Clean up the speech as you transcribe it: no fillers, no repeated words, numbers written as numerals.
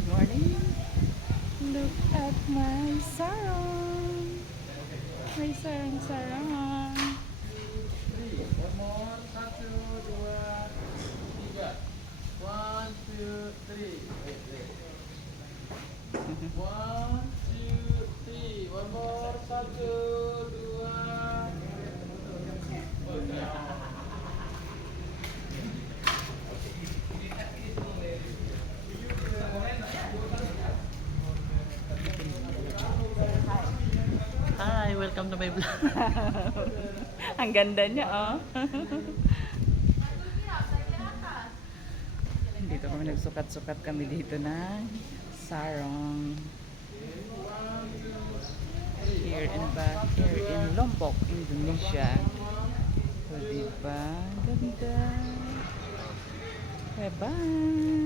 Good morning. Look at my sarong. My sarang-sarang. One more. Satu, dua, tiga. One, two, three. Wait, wait. One, two, three. One more. Satu, dua. Hi, welcome to my vlog. Ang ganda niya, oh. Dito kami nagsukat-sukat kami dito ng sarong. Here in Lombok, Indonesia. So, diba? Ganda. Bye-bye.